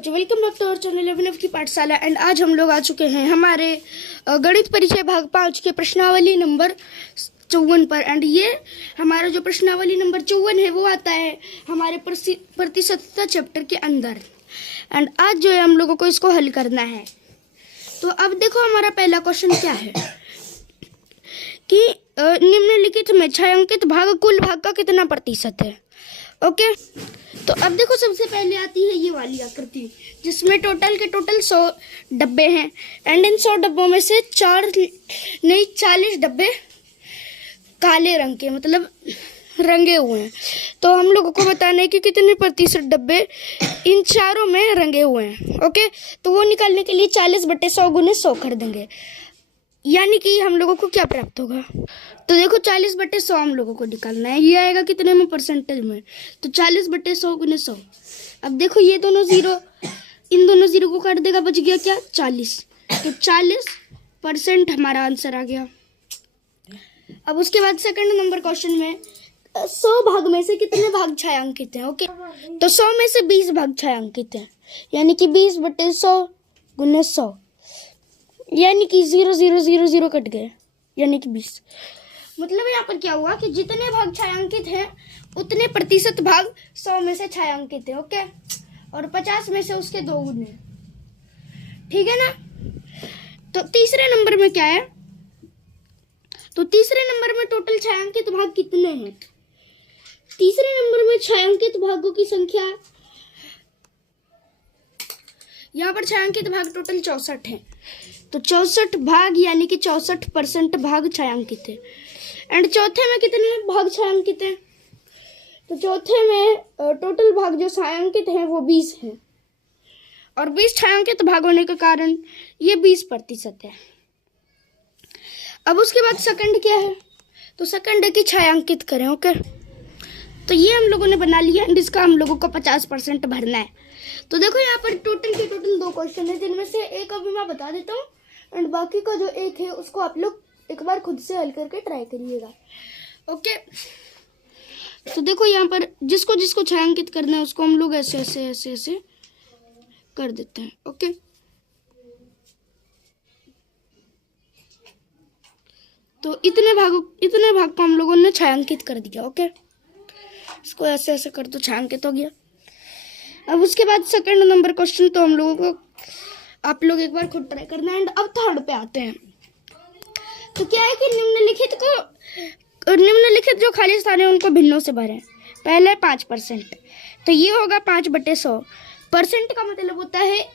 Welcome back to our channel Abhinav की Pathshala. And आज हम लोग आ चुके हैं हमारे गणित परिचय भाग 5 के प्रश्नावली नंबर 54 पर। एंड ये हमारा जो प्रश्नावली नंबर 54 है वो आता है हमारे प्रतिशतता चैप्टर के अंदर। एंड आज जो है हम लोगों को इसको हल करना है। तो अब देखो हमारा पहला क्वेश्चन क्या है कि निम्नलिखित में छायांकित भाग कुल भाग का कितना प्रतिशत है। ओके तो अब देखो सबसे पहले आती है ये वाली आकृति जिसमें टोटल के टोटल 100 डब्बे हैं। एंड इन 100 डब्बों में से 40 डब्बे काले रंग के मतलब रंगे हुए हैं। तो हम लोगों को बताना है कि कितने प्रतिशत डब्बे इन चारों में रंगे हुए हैं। ओके तो वो निकालने के लिए 40/100 गुने 100 कर देंगे, यानी कि हम लोगों को क्या प्राप्त होगा। तो देखो 40/100 हम लोगों को निकालना है। ये आएगा कितने में, परसेंटेज में। तो 40/100 गुने 100। अब देखो ये दोनों जीरो, इन दोनों जीरो को काट देगा, बच गया क्या 40। तो 40% हमारा आंसर आ गया। अब उसके बाद सेकंड नंबर क्वेश्चन में 100 भाग में से कितने भाग छायांकित हैं। ओके तो 100 में से 20 भाग छायांकित हैं, यानी कि 20/100 गुने 100, यानी कि 0 कट गए, यानी कि 20। मतलब यहाँ पर क्या हुआ कि जितने भाग छायांकित हैं उतने प्रतिशत भाग 100 में से छायांकित है। ओके और 50 में से उसके 2 गुने। ठीक है ना। तो तीसरे नंबर में क्या है, तो तीसरे नंबर में टोटल छायांकित भाग कितने हैं। तीसरे नंबर में छायांकित भागों की संख्या, यहाँ पर छायांकित भाग टोटल 64 है। तो 64 भाग यानी कि 64% भाग छायांकित है। एंड चौथे में कितने भाग छायांकित हैं, तो चौथे में टोटल भाग जो छायांकित हैं वो 20 हैं। और 20 छायांकित भाग होने के कारण ये 20% है। अब उसके बाद सेकंड क्या है, तो सेकंड है कि छायांकित करें। ओके तो ये हम लोगों ने बना लिया। एंड इसका हम लोगों को 50% भरना है। तो देखो यहाँ पर टोटल के टोटल 2 क्वेश्चन है, जिनमें से एक अभी मैं बता देता हूँ एंड बाकी का जो एक है उसको आप लोग एक बार खुद से हल करके ट्राई करिएगा। ओके तो देखो यहाँ पर जिसको जिसको छायांकित करना है उसको हम लोग ऐसे ऐसे ऐसे ऐसे कर देते हैं। ओके तो इतने भाग को हम लोगों ने छायांकित कर दिया। ओके इसको ऐसे ऐसे कर दो, छायांकित हो गया। अब उसके बाद सेकंड नंबर क्वेश्चन तो हम लोगों को आप लोग एक बार खुद ट्राई करना है। एंड अब थर्ड पे आते हैं। तो क्या है कि निम्नलिखित जो खाली स्थान है उनको भिन्नों से भरें। पहले 5%, तो ये होगा 5/100। परसेंट का मतलब होता है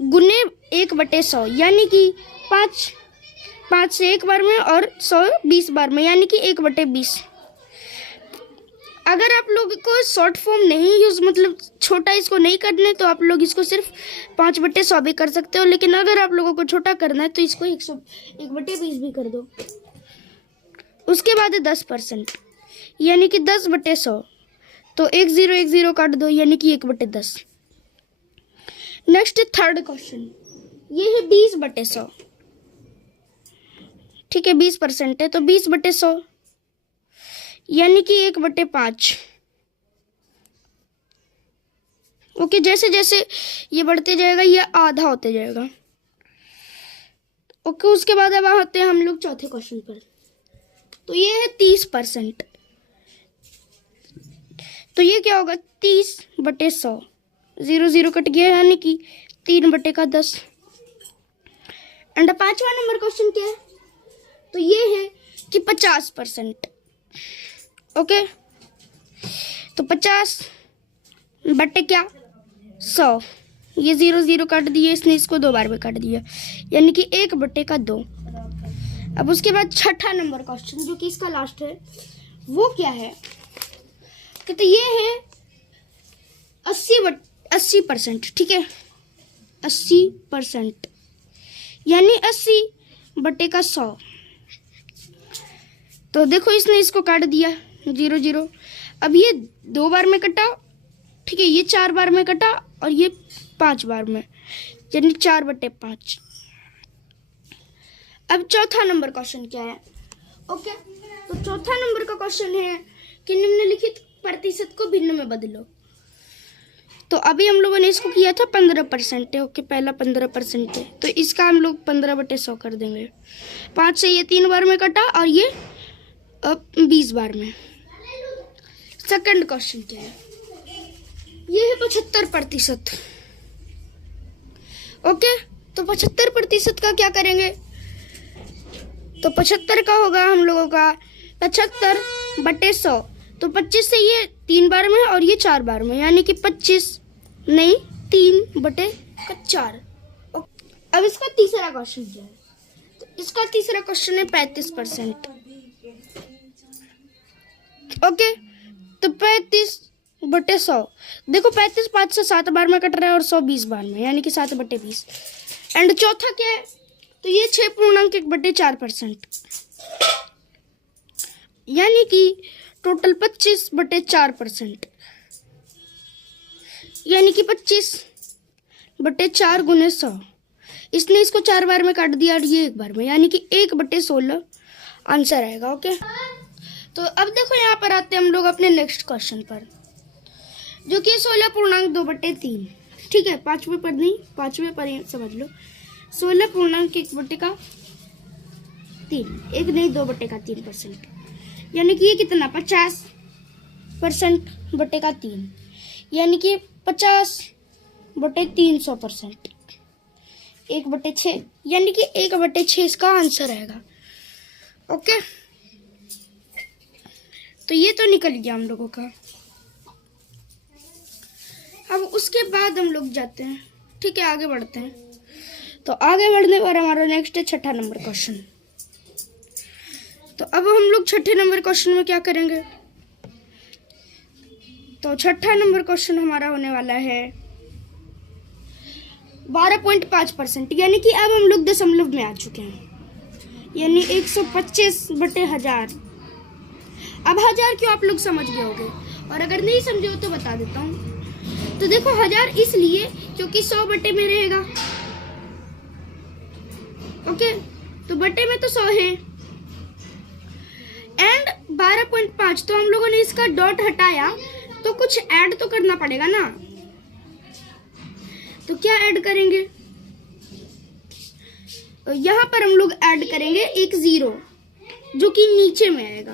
गुने 1/100, यानी कि 5 से 1 बार में और 100 20 बार में, यानी कि 1/20। अगर आप लोग को शॉर्ट फॉर्म नहीं यूज मतलब छोटा इसको नहीं करना तो आप लोग इसको सिर्फ 5/100 भी कर सकते हो। लेकिन अगर आप लोगों को छोटा करना है तो इसको 1/20 भी कर दो। उसके बाद है 10%, यानी कि 10/100। तो 1 0 काट दो, यानी कि 1/10। नेक्स्ट थर्ड क्वेश्चन, ये है 20/100। ठीक है 20% है तो 20/100 यानी कि 1/5। ओके जैसे जैसे ये बढ़ते जाएगा ये आधा होते जाएगा। ओके उसके बाद अब आते हैं हम लोग चौथे क्वेश्चन पर। तो ये है 30%। तो ये क्या होगा 30/100, 0 कट गया, यानी कि 3/10। एंड 5वां नंबर क्वेश्चन क्या है, तो ये है कि 50%। ओके तो 50/100, ये 0 काट दिए, इसने इसको 2 बार में काट दिया, यानी कि 1/2। अब उसके बाद छठा नंबर क्वेश्चन जो कि इसका लास्ट है वो क्या है कि तो ये है 80%। ठीक है 80%, यानी 80/100। तो देखो इसने इसको काट दिया 0। अब ये 2 बार में कटा, ठीक है ये 4 बार में कटा और ये 5 बार में, यानी 4/5। अब चौथा नंबर क्वेश्चन क्या है। ओके तो चौथा नंबर का क्वेश्चन है कि निम्नलिखित प्रतिशत को भिन्न में बदलो। तो अभी हम लोगों ने इसको किया था 15% है। ओके, पहला 15% है, तो इसका हम लोग 15/100 कर देंगे। 5 से ये 3 बार में कटा और ये 20 बार में। सेकंड क्वेश्चन क्या है, ये है 75%। ओके, तो 75% का क्या करेंगे, तो 75 का होगा हम लोगों का 75/100। तो 25 से ये 3 बार में और ये 4 बार में, यानी कि 25 नहीं 3/4। अब इसका तीसरा क्वेश्चन क्या है, तो इसका तीसरा क्वेश्चन है 35%। ओके, तो 35/100। देखो 35 5 से 7 बार में कट रहा है और 100 20 बार में, यानी कि 7/20। एंड चौथा क्या है, तो ये 6.1/4%, यानी कि टोटल 25/4%, यानी कि 25/4 गुने 100। इसने इसको 4 बार में काट दिया और ये 1 बार में, यानी कि 1/16 आंसर आएगा। ओके, तो अब देखो यहाँ पर आते हैं हम लोग अपने नेक्स्ट क्वेश्चन पर, जो कि 16.2/3। ठीक है, पांचवें पर नहीं, पांचवें पर समझ लो 16.1/3, 1 नहीं 2/3%, यानी कि ये कितना 50%/3, यानी कि 50/300%, 1/6, यानी कि 1/6 इसका आंसर आएगा। ओके, तो ये तो निकल गया हम लोगों का। अब उसके बाद हम लोग जाते हैं, ठीक है, आगे बढ़ते हैं। तो आगे बढ़ने पर हमारा नेक्स्ट है 6ठा नंबर क्वेश्चन। तो अब हम लोग 6ठे नंबर क्वेश्चन में क्या करेंगे, तो 6ठा नंबर क्वेश्चन हमारा होने वाला है 12.5%, यानी कि अब हम लोग दशमलव में आ चुके हैं, यानी 125/1000। अब 1000 क्यों आप लोग समझ गए होंगे, और अगर नहीं समझे हो तो बता देता हूँ। तो देखो 1000 इसलिए क्योंकि 100 बटे में रहेगा। ओके, तो बटे में तो 100 है, एंड 12.5, तो हम लोगों ने इसका डॉट हटाया तो कुछ ऐड तो करना पड़ेगा ना। तो क्या ऐड करेंगे, तो यहाँ पर हम लोग ऐड करेंगे एक 0 जो कि नीचे में आएगा,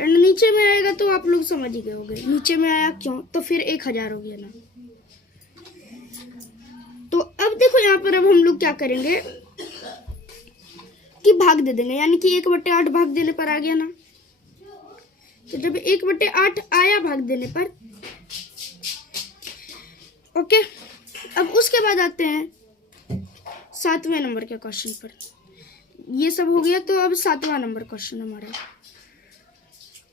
एंड नीचे में आएगा तो आप लोग समझ ही गए होंगे नीचे में आया क्यों, तो फिर 1000 हो गया ना। तो अब देखो यहाँ पर अब हम लोग क्या करेंगे कि भाग दे देंगे, यानी कि 1/8 भाग देने पर आ गया ना। तो जब 1/8 आया भाग देने पर, ओके, अब उसके बाद आते हैं 7वें नंबर के क्वेश्चन पर। ये सब हो गया, तो अब 7वां नंबर क्वेश्चन हमारा।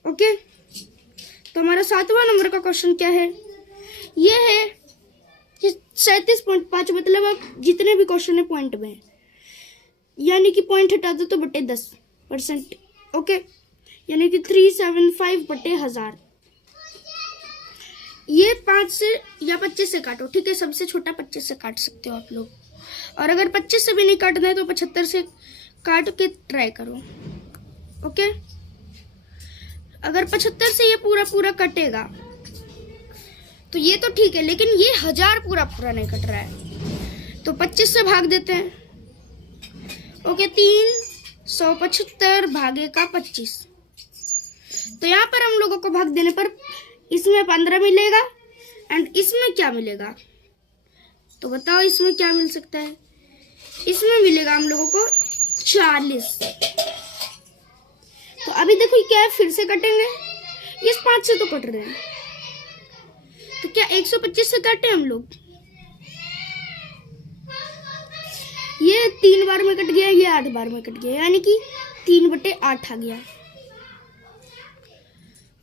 ओके, तो हमारा 7वां नंबर का क्वेश्चन क्या है, ये है कि 37.5, मतलब अब जितने भी क्वेश्चन है पॉइंट में, यानी कि पॉइंट हटा दो तो बटे 10%। ओके, यानी कि 375/1000। ये 5 से या 25 से काटो, ठीक है, सबसे छोटा 25 से काट सकते हो आप लोग, और अगर 25 से भी नहीं काटना है तो 75 से काट के ट्राई करो। ओके, अगर 75 से ये पूरा कटेगा तो ये तो ठीक है, लेकिन ये 1000 पूरा नहीं कट रहा है, तो 25 से भाग देते हैं। ओके, 375 भागे का 25, तो यहाँ पर हम लोगों को भाग देने पर इसमें 15 मिलेगा, एंड इसमें क्या मिलेगा, तो बताओ इसमें क्या मिल सकता है, इसमें मिलेगा हम लोगों को 40। तो अभी देखो क्या है, फिर से कटेंगे, इस 5 से तो कट रहे हैं, तो क्या 125 से काटे हम लोग, ये 3 बार में कट गया, ये 8 बार में कट गया, यानी कि 3/8 आ गया।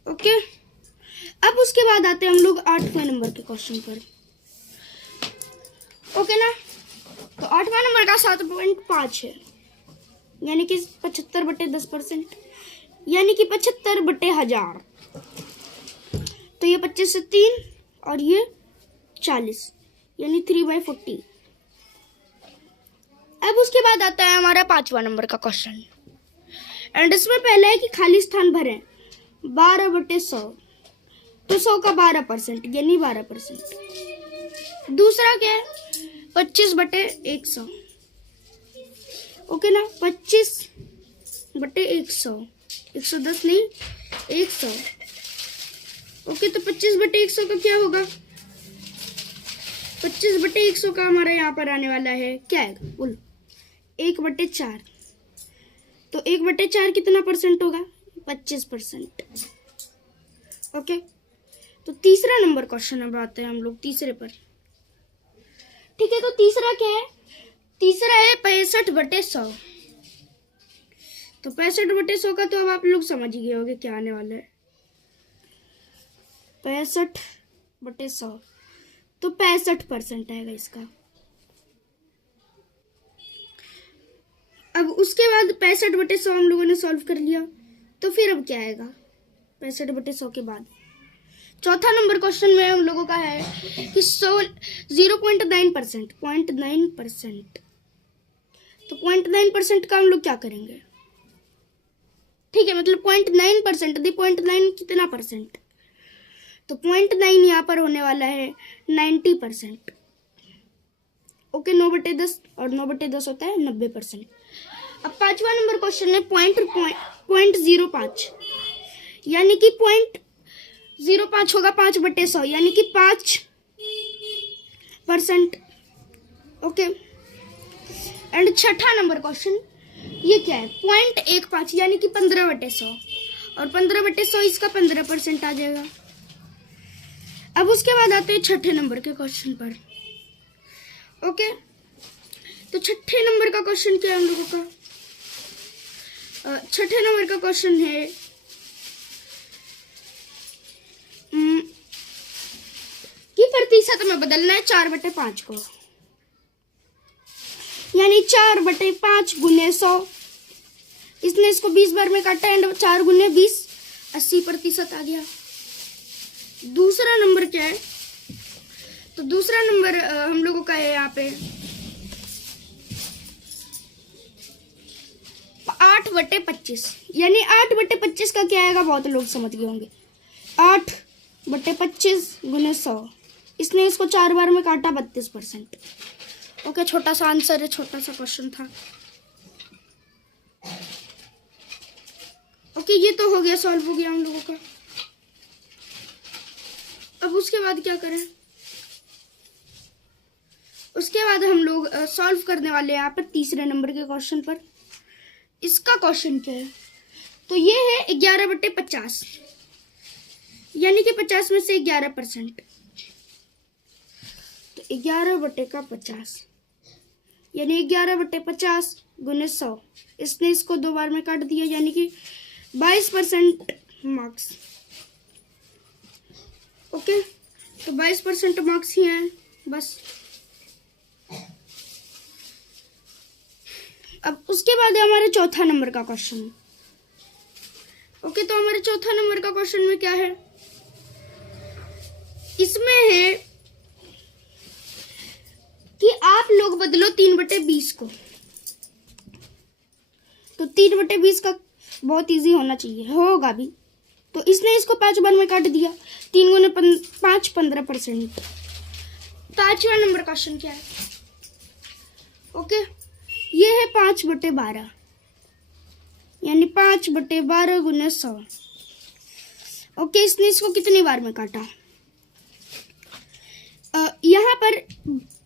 ओके, अब उसके बाद आते हैं हम लोग 8वें नंबर के क्वेश्चन पर। ओके ना, तो 8वां नंबर का 7.5 है, यानी कि 75/10%, यानी कि 75/1000। तो ये 25 से 3 और ये 40, यानी 3/40। अब उसके बाद आता है हमारा 5वां नंबर का क्वेश्चन, एंड इसमें पहले है कि खाली स्थान भरें 12/100। तो 100 का 12% यानी 12%। दूसरा क्या है, 25/100। ओके ना, 25/100, 110 नहीं, 100। ओके, तो 25/100 का क्या होगा? 25/100 का हमारा यहाँ पर आने वाला है, क्या है बोलो? 1/4। तो 1/4 कितना परसेंट होगा? 25%। ओके, तो तीसरा नंबर क्वेश्चन अब आते हैं हम लोग तीसरे पर। ठीक है, तो तीसरा क्या है? तीसरा है 65/100। तो 65/100 का तो अब आप लोग समझ ही गए होंगे क्या आने वाला है। 65/100 तो 65% आएगा इसका। अब उसके बाद 65/100 हम लोगों ने सॉल्व कर लिया, तो फिर अब क्या आएगा 65/100 के बाद? चौथा नंबर क्वेश्चन में हम लोगों का है कि 0.9%, 0.9%। तो 0.9% का हम लोग क्या करेंगे? ठीक है, मतलब 0.9%, 0.9 कितना परसेंट? तो 0.9 यहाँ पर होने वाला है 90%। ओके, 9/10 और 9/10 होता है 90%। अब पांचवा नंबर क्वेश्चन है 0.05, यानी कि 0.05 होगा 5/100, यानी कि 5%। ओके, एंड छठा नंबर क्वेश्चन ये क्या है? 0.15, यानी कि 15/100, और 15/100 इसका 15% आ जाएगा। अब उसके बाद आते हैं छठे नंबर के क्वेश्चन पर। ओके, तो छठे नंबर का क्वेश्चन क्या है हम लोगों का? छठे नंबर का क्वेश्चन है कि प्रतिशत में बदलना है 4/5 को, यानी 4/5 गुने 100। इसने इसको 20 बार में काटा एंड 4 गुने 20, 80% आ गया। दूसरा नंबर क्या है? तो दूसरा नंबर हम लोगों का है यहाँ पे 8/25, यानी 8/25 का क्या आएगा? बहुत लोग समझ गए होंगे। 8/25 गुने 100, इसने इसको 4 बार में काटा, 32%। ओके, छोटा सा आंसर है, छोटा सा क्वेश्चन था। ओके, ये तो हो गया, सॉल्व हो गया हम लोगों का। अब उसके बाद क्या करें? उसके बाद हम लोग सॉल्व करने वाले हैं यहाँ पर तीसरे नंबर के क्वेश्चन पर। इसका क्वेश्चन क्या है? तो ये है 11/50, यानी कि 50 में से 11%। तो 11/50 यानी 11/50 गुने 100, इसने इसको 2 बार में काट दिया, यानी कि 22% मार्क्स। ओके, तो 22% मार्क्स ही हैं बस। अब उसके बाद है हमारे चौथा नंबर का क्वेश्चन। ओके, तो हमारे चौथा नंबर का क्वेश्चन में क्या है? इसमें है कि आप लोग बदलो 3/20 को। तो 3/20 का बहुत इजी होना चाहिए, होगा भी। तो इसने इसको 5 बार में काट दिया, 3 गुने 5, 15%। पांचवा नंबर क्वेश्चन क्या है? ओके, ये है 5/12, यानी 5/12 गुने 100। ओके, इसने इसको कितनी बार में काटा? यहाँ पर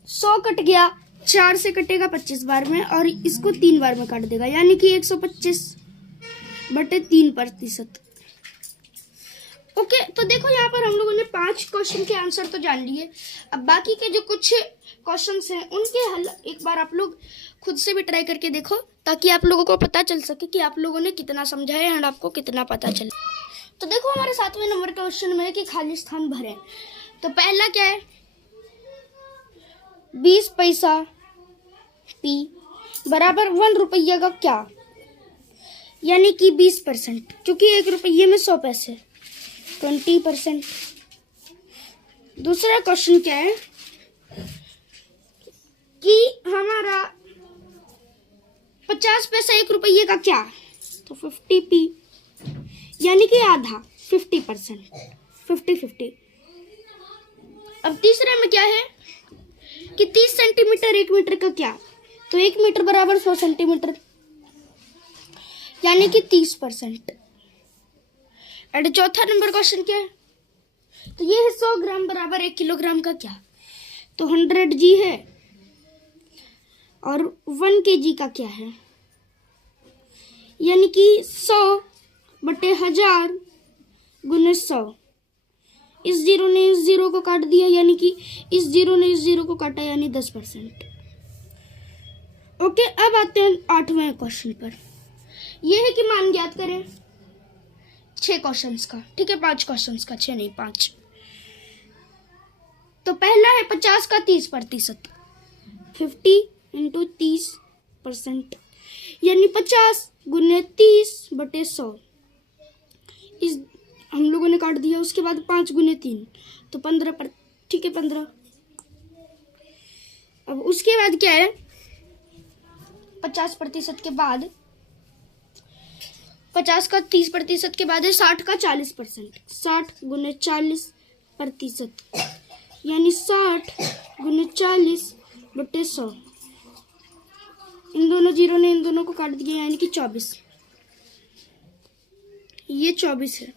100 कट गया, 4 से कटेगा 25 बार में, और इसको 3 बार में काट देगा, यानी कि 125/3%। ओके, तो देखो यहाँ पर हम लोगों ने 5 क्वेश्चन के आंसर तो जान लिए। अब बाकी के जो कुछ क्वेश्चंस हैं उनके हल एक बार आप लोग खुद से भी ट्राई करके देखो, ताकि आप लोगों को पता चल सके कि आप लोगों ने कितना समझा है एंड आपको कितना पता चले। तो देखो हमारे 7वें नंबर के क्वेश्चन में है कि खाली स्थान भरें। तो पहला क्या है? 20 पैसा पी बराबर 1 रुपया का क्या, यानी कि 20%, क्योंकि 1 रुपये में 100 पैसे, 20%। दूसरा क्वेश्चन क्या है कि हमारा 50 पैसा 1 रुपये का क्या, तो 50p, यानी कि आधा, 50%। 50-50। अब तीसरे में क्या है कि 30 सेंटीमीटर 1 मीटर का क्या, तो 1 मीटर बराबर 100 सेंटीमीटर, यानी कि 30%। एंड चौथा नंबर क्वेश्चन क्या है, तो ये है 100 ग्राम बराबर 1 किलोग्राम का क्या, तो 100 जी है। और 1 kg का क्या है, यानी कि 100 बटे 1000 गुने 100। इस जीरो ने इस जीरो को काट दिया, यानी कि इस जीरो ने इस जीरो को काटा, यानी 10%। ओके, अब आते हैं 8वें क्वेश्चन पर। यह है कि मान ज्ञात करें 6 क्वेश्चंस का, ठीक है, 5 क्वेश्चंस का, 6 नहीं 5। तो पहला है 50 का 30%, 50 इंटू 30%, यानी 50 गुने 30 बटे 100। इस हम लोगों ने काट दिया। उसके बाद 5 गुने 3 तो 15 पर, ठीक है 15। अब उसके बाद क्या है, 50% के बाद 50 का 30% के बाद है 60 का 40%, 60 गुने 40%, यानी 60 गुने 40 बटे 100। इन दोनों जीरो ने इन दोनों को काट दिया, यानी कि 24। ये 24 है।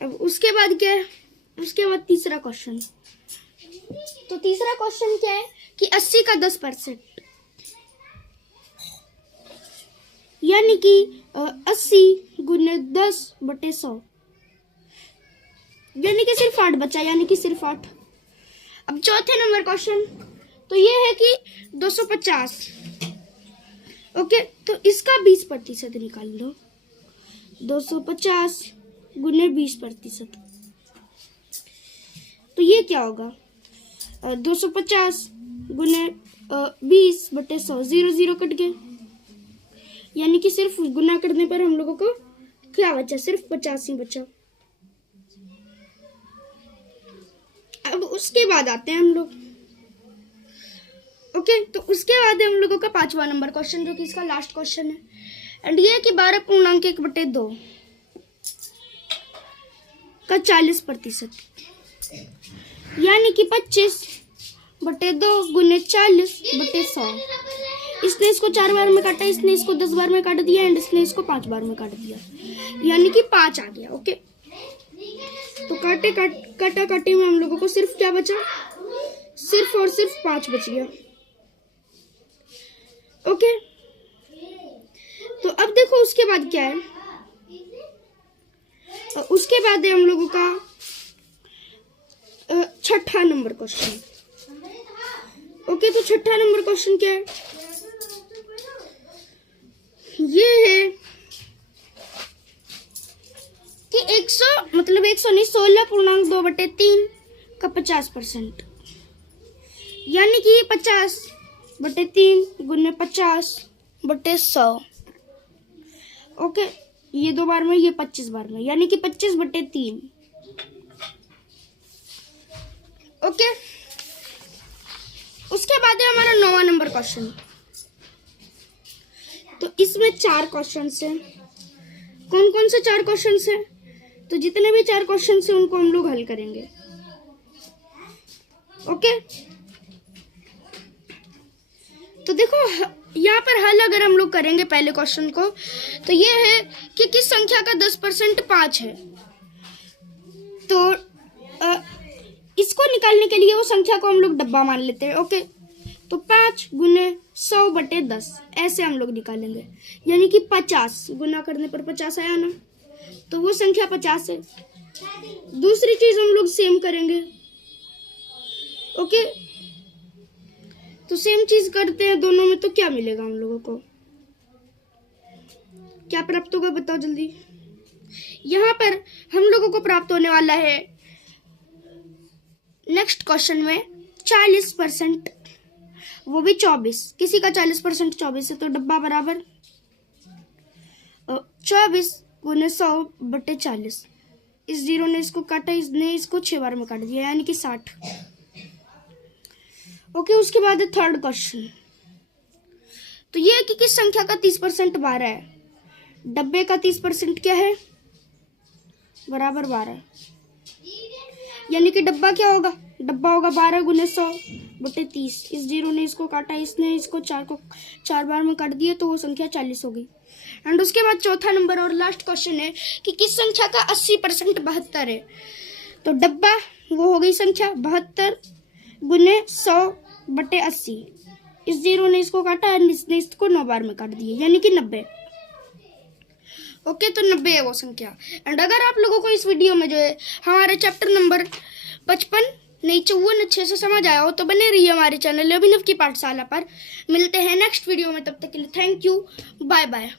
अब उसके बाद क्या है, उसके बाद तीसरा क्वेश्चन। तो तीसरा क्वेश्चन क्या है कि 80 का 10%, यानी कि 80 गुने 10 बटे 100, यानी कि सिर्फ 8 बचा, यानी कि सिर्फ 8। अब चौथे नंबर क्वेश्चन, तो ये है कि 250। ओके, तो इसका 20% निकाल लो। 250 गुने 20%, तो ये क्या होगा, 250 गुने 20 बटे 100, 0 0 कट गए, यानी कि सिर्फ गुना करने पर हम लोगों को क्या बचा, सिर्फ 50 ही बचा। अब उसके बाद आते हैं हम लोग। ओके, तो उसके बाद है हम लोगों का 5वां नंबर क्वेश्चन, जो कि इसका लास्ट क्वेश्चन है। एंड ये कि 12.1 बटे 2 का 40%, यानी कि 25 बटे 2 गुने 40 बटे 100। इसने इसको 4 बार में काटा, इसने इसको 10 बार में काट दिया, एंड इसने इसको 5 बार में काट दिया, यानी कि 5 आ गया। ओके, तो काटा काटे में हम लोगों को सिर्फ क्या बचा, सिर्फ और सिर्फ 5 बच गया। ओके, तो अब देखो उसके बाद क्या है, उसके बाद है हम लोगों का 6ठा नंबर क्वेश्चन। ओके, तो 6ठा नंबर क्वेश्चन क्या है, ये है कि 100 नहीं 16.2 बटे 3 का 50%, यानी कि 50 बटे 3 गुने 50 बटे 100। ओके, ये 2 बार में, ये 25 बार में, यानी कि 25 बटे 3। ओके, उसके बाद है हमारा 9वां नंबर क्वेश्चन। तो इसमें 4 क्वेश्चंस हैं। कौन कौन से 4 क्वेश्चंस हैं, तो जितने भी 4 क्वेश्चंस हैं उनको हम लोग हल करेंगे। ओके, तो देखो यहाँ पर हल अगर हम लोग करेंगे पहले क्वेश्चन को, तो ये है कि किस संख्या का 10% 5 है। तो इसको निकालने के लिए वो संख्या को हम लोग डब्बा मान लेते हैं। ओके, तो 5 गुने 100 बटे 10 ऐसे हम लोग निकालेंगे, यानी कि 50 गुना करने पर 50 आया ना, तो वो संख्या 50 है। दूसरी चीज हम लोग सेम करेंगे। ओके, तो सेम चीज करते हैं दोनों में, तो क्या मिलेगा हम लोगों को, क्या प्राप्त होगा बताओ जल्दी। यहाँ पर हम लोगों को प्राप्त होने वाला है नेक्स्ट क्वेश्चन में 40%, वो भी 24। किसी का 40% 24 है, तो डब्बा बराबर 24 गुने 100 बटे 40। इस जीरो ने इसको काटा, इसने इसको 6 बार में काट दिया, यानी कि 60। ओके, उसके बाद है थर्ड क्वेश्चन। तो ये है कि किस संख्या का 30% 12 है। डब्बे का 30% क्या है, बराबर 12, यानी कि डब्बा क्या होगा, डब्बा होगा 12 गुने 100 बटे 30। इस 0 ने इसको काटा, इसने इसको 4 को 4 बार में काट दिया, तो वो संख्या 40 हो गई। एंड उसके बाद चौथा नंबर और लास्ट क्वेश्चन है कि किस संख्या का 80% 72 है। तो डब्बा वो हो गई संख्या 72 गुने 100 बटे 80। इस 0 ने इसको काटा और इसने इसको 9 बार में काट दिया, यानी कि 90। ओके, तो 90 है वो संख्या। एंड अगर आप लोगों को इस वीडियो में जो है हमारे चैप्टर नंबर 55 नहीं 54 अच्छे से समझ आया हो तो बने रहिए हमारे चैनल अभिनव की पाठशाला पर। मिलते हैं नेक्स्ट वीडियो में, तब तक के लिए थैंक यू, बाय बाय।